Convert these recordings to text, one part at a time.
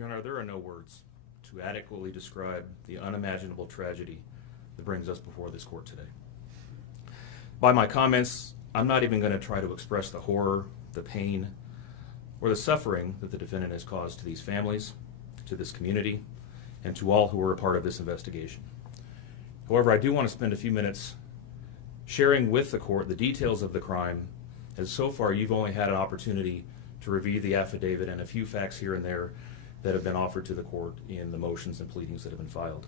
Your Honor, there are no words to adequately describe the unimaginable tragedy that brings us before this court today. By my comments, I'm not even going to try to express the horror, the pain, or the suffering that the defendant has caused to these families, to this community, and to all who were a part of this investigation. However, I do want to spend a few minutes sharing with the court the details of the crime, as so far you've only had an opportunity to review the affidavit and a few facts here and there that have been offered to the court in the motions and pleadings that have been filed.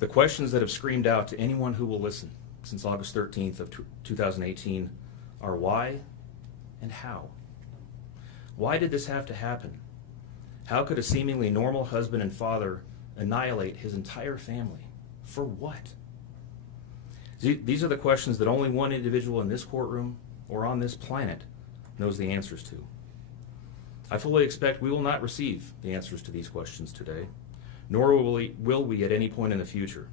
The questions that have screamed out to anyone who will listen since August 13th of 2018 are why and how. Why did this have to happen? How could a seemingly normal husband and father annihilate his entire family? For what? These are the questions that only one individual in this courtroom or on this planet knows the answers to. I fully expect we will not receive the answers to these questions today, nor will we at any point in the future.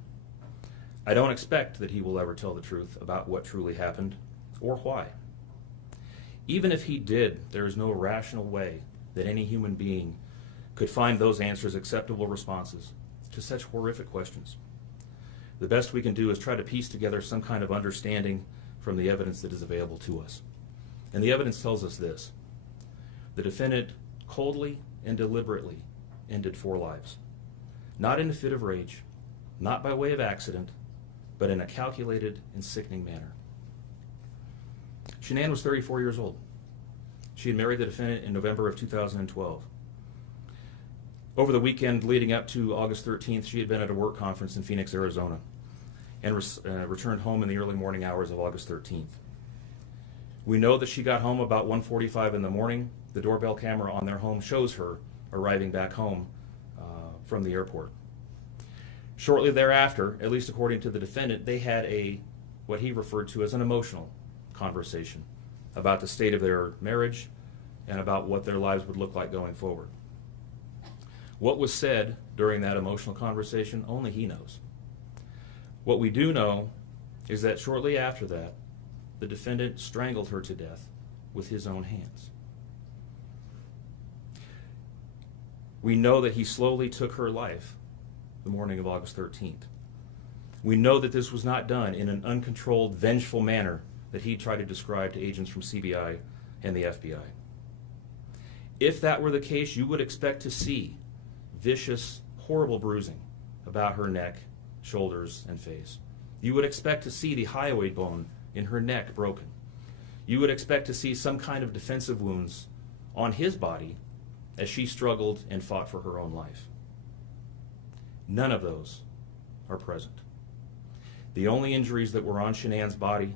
I don't expect that he will ever tell the truth about what truly happened or why. Even if he did, there is no rational way that any human being could find those answers acceptable responses to such horrific questions. The best we can do is try to piece together some kind of understanding from the evidence that is available to us. And the evidence tells us this: the defendant coldly and deliberately ended 4 lives, not in a fit of rage, not by way of accident, but in a calculated and sickening manner. Shanann was 34 years old. She had married the defendant in November of 2012. Over the weekend leading up to August 13th, she had been at a work conference in Phoenix, Arizona, and returned home in the early morning hours of August 13th. We know that she got home about 1:45 in the morning. The doorbell camera on their home shows her arriving back home from the airport. Shortly thereafter, at least according to the defendant, they had what he referred to as an emotional conversation about the state of their marriage and about what their lives would look like going forward. What was said during that emotional conversation, only he knows. What we do know is that shortly after that, the defendant strangled her to death with his own hands. We know that he slowly took her life the morning of August 13th. We know that this was not done in an uncontrolled, vengeful manner that he tried to describe to agents from CBI and the FBI. If that were the case, you would expect to see vicious, horrible bruising about her neck, shoulders, and face. You would expect to see the hyoid bone in her neck broken. You would expect to see some kind of defensive wounds on his body as she struggled and fought for her own life. None of those are present. The only injuries that were on Shanann's body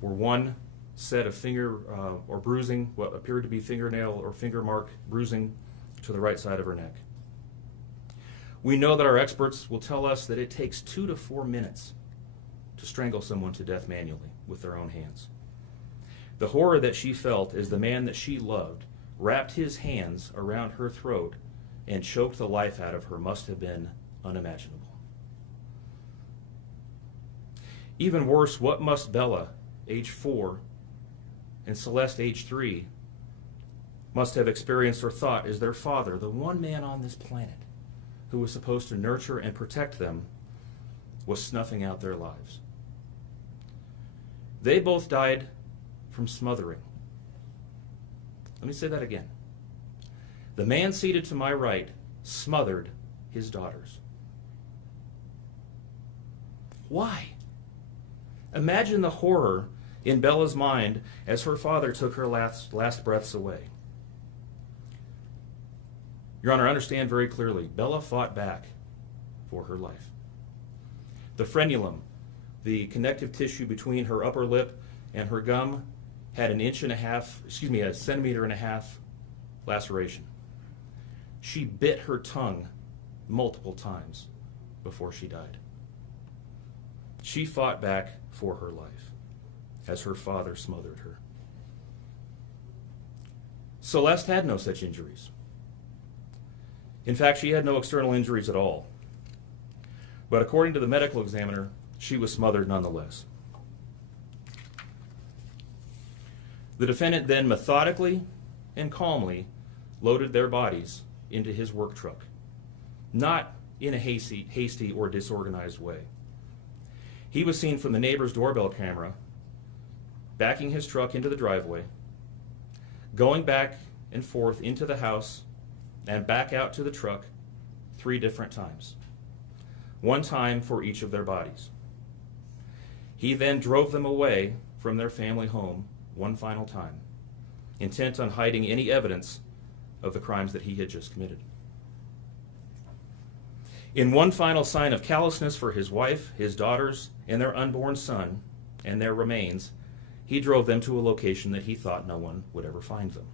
were one set of finger or bruising, what appeared to be fingernail or finger mark bruising to the right side of her neck. We know that our experts will tell us that it takes 2 to 4 minutes to strangle someone to death manually with their own hands. The horror that she felt as the man that she loved wrapped his hands around her throat and choked the life out of her must have been unimaginable. Even worse, what must Bella, age 4, and Celeste, age 3, must have experienced or thought as their father, the one man on this planet who was supposed to nurture and protect them, was snuffing out their lives. They both died from smothering. Let me say that again. The man seated to my right smothered his daughters. Why? Imagine the horror in Bella's mind as her father took her last breaths away. Your Honor, understand very clearly, Bella fought back for her life. The frenulum, the connective tissue between her upper lip and her gum, had a centimeter and a half laceration. She bit her tongue multiple times before she died. She fought back for her life as her father smothered her. Celeste had no such injuries. In fact, she had no external injuries at all. But according to the medical examiner, she was smothered nonetheless. The defendant then methodically and calmly loaded their bodies into his work truck, not in a hasty or disorganized way. He was seen from the neighbor's doorbell camera backing his truck into the driveway, going back and forth into the house and back out to the truck 3 different times, 1 time for each of their bodies. He then drove them away from their family home 1 final time, intent on hiding any evidence of the crimes that he had just committed. In 1 final sign of callousness for his wife, his daughters, and their unborn son, and their remains, he drove them to a location that he thought no one would ever find them,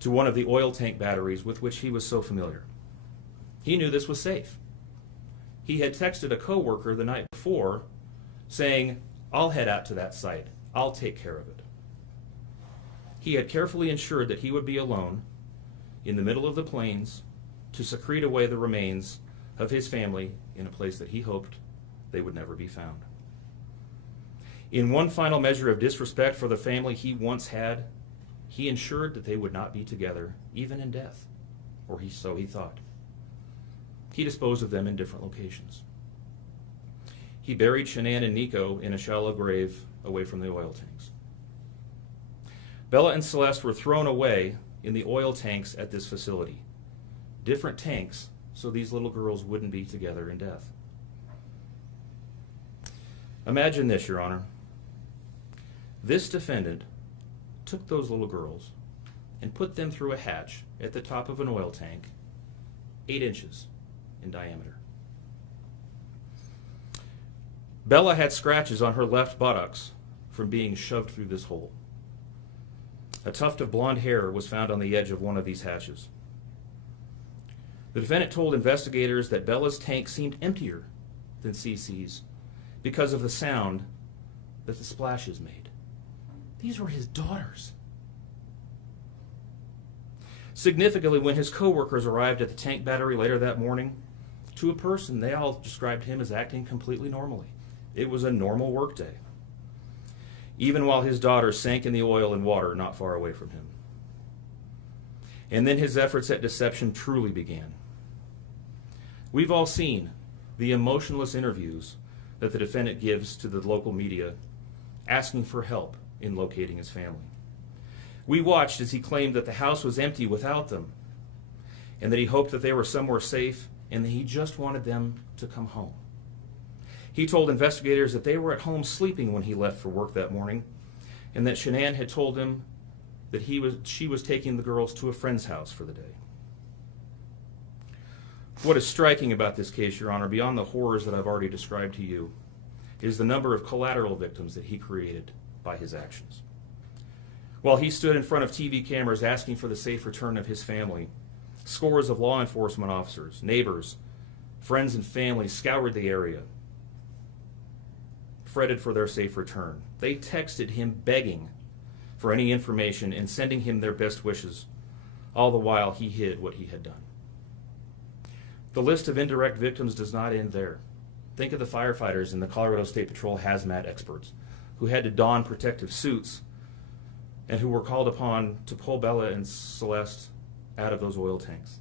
to one of the oil tank batteries with which he was so familiar. He knew this was safe. He had texted a coworker the night before saying, "I'll head out to that site. I'll take care of it." He had carefully ensured that he would be alone in the middle of the plains to secrete away the remains of his family in a place that he hoped they would never be found. In 1 final measure of disrespect for the family he once had, he ensured that they would not be together, even in death, or so he thought. He disposed of them in different locations. He buried Shanann and Nico in a shallow grave away from the oil tanks. Bella and Celeste were thrown away in the oil tanks at this facility. Different tanks, so these little girls wouldn't be together in death. Imagine this, Your Honor. This defendant took those little girls and put them through a hatch at the top of an oil tank, 8 inches in diameter. Bella had scratches on her left buttocks from being shoved through this hole. A tuft of blonde hair was found on the edge of one of these hatches. The defendant told investigators that Bella's tank seemed emptier than CC's because of the sound that the splashes made. These were his daughters. Significantly, when his co-workers arrived at the tank battery later that morning, to a person, they all described him as acting completely normally. It was a normal workday, even while his daughters sank in the oil and water not far away from him. And then his efforts at deception truly began. We've all seen the emotionless interviews that the defendant gives to the local media, asking for help in locating his family. We watched as he claimed that the house was empty without them, and that he hoped that they were somewhere safe, and that he just wanted them to come home. He told investigators that they were at home sleeping when he left for work that morning, and that Shanann had told him that she was taking the girls to a friend's house for the day. What is striking about this case, Your Honor, beyond the horrors that I've already described to you, is the number of collateral victims that he created by his actions. While he stood in front of TV cameras asking for the safe return of his family, scores of law enforcement officers, neighbors, friends, and family scoured the area, fretted for their safe return. They texted him begging for any information and sending him their best wishes, all the while he hid what he had done. The list of indirect victims does not end there. Think of the firefighters and the Colorado State Patrol hazmat experts who had to don protective suits and who were called upon to pull Bella and Celeste out of those oil tanks.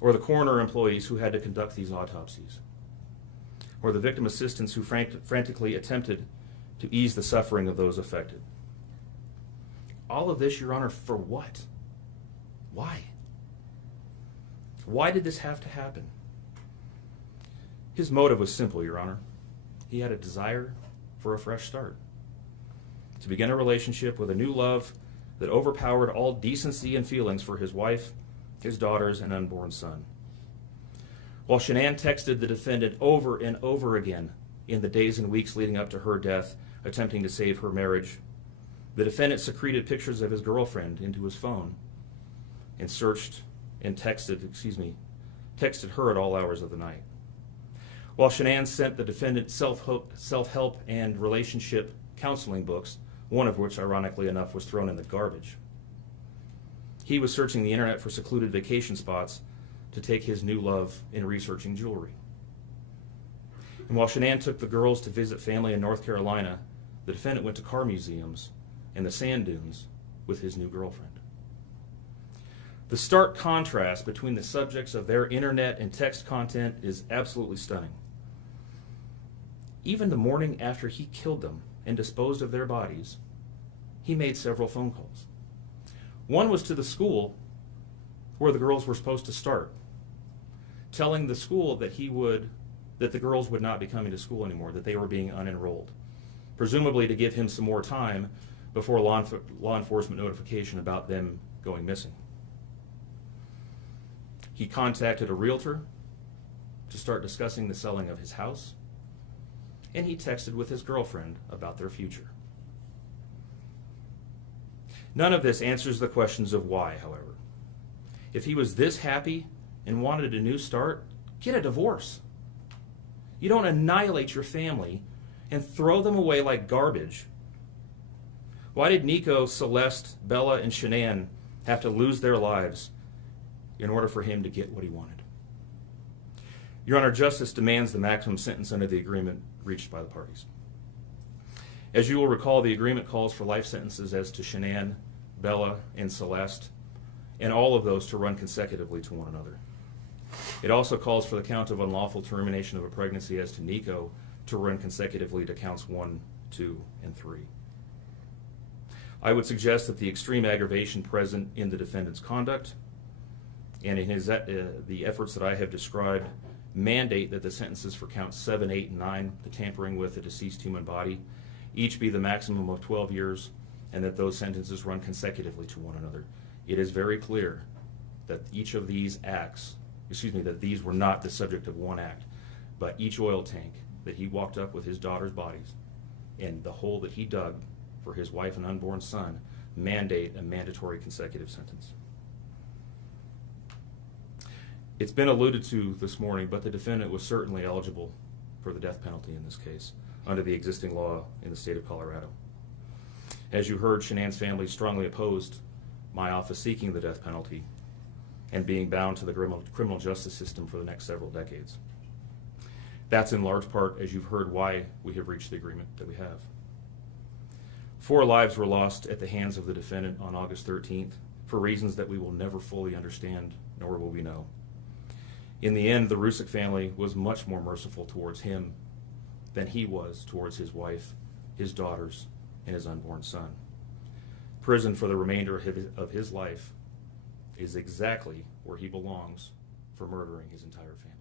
Or the coroner employees who had to conduct these autopsies. Or the victim assistants who frantically attempted to ease the suffering of those affected. All of this, Your Honor, for what? Why? Why did this have to happen? His motive was simple, Your Honor. He had a desire for a fresh start, to begin a relationship with a new love that overpowered all decency and feelings for his wife, his daughters, and unborn son. While Shanann texted the defendant over and over again in the days and weeks leading up to her death, attempting to save her marriage, the defendant secreted pictures of his girlfriend into his phone and texted her at all hours of the night. While Shanann sent the defendant self-help and relationship counseling books, one of which, ironically enough, was thrown in the garbage. He was searching the internet for secluded vacation spots to take his new love in researching jewelry. And while Shanann took the girls to visit family in North Carolina, the defendant went to car museums and the sand dunes with his new girlfriend. The stark contrast between the subjects of their internet and text content is absolutely stunning. Even the morning after he killed them and disposed of their bodies, he made several phone calls. One was to the school where the girls were supposed to start, telling the school that the girls would not be coming to school anymore, that they were being unenrolled, presumably to give him some more time before law enforcement notification about them going missing. He contacted a realtor to start discussing the selling of his house, and he texted with his girlfriend about their future. None of this answers the questions of why, however. If he was this happy and wanted a new start, get a divorce. You don't annihilate your family and throw them away like garbage. Why did Nico, Celeste, Bella, and Shanann have to lose their lives in order for him to get what he wanted? Your Honor, justice demands the maximum sentence under the agreement reached by the parties. As you will recall, the agreement calls for life sentences as to Shanann, Bella, and Celeste, and all of those to run consecutively to one another. It also calls for the count of unlawful termination of a pregnancy as to Nico to run consecutively to counts 1, 2, and 3. I would suggest that the extreme aggravation present in the defendant's conduct and in the efforts that I have described mandate that the sentences for counts 7, 8, and 9, the tampering with a deceased human body, each be the maximum of 12 years, and that those sentences run consecutively to one another. It is very clear that each of these acts, that these were not the subject of one act, but each oil tank that he walked up with his daughter's bodies and the hole that he dug for his wife and unborn son mandate a mandatory consecutive sentence. It's been alluded to this morning, but the defendant was certainly eligible for the death penalty in this case under the existing law in the state of Colorado. As you heard, Shanann's family strongly opposed my office seeking the death penalty and being bound to the criminal justice system for the next several decades. That's in large part, as you've heard, why we have reached the agreement that we have. 4 lives were lost at the hands of the defendant on August 13th for reasons that we will never fully understand, nor will we know. In the end, the Rusick family was much more merciful towards him than he was towards his wife, his daughters, and his unborn son. Prison for the remainder of his life is exactly where he belongs for murdering his entire family.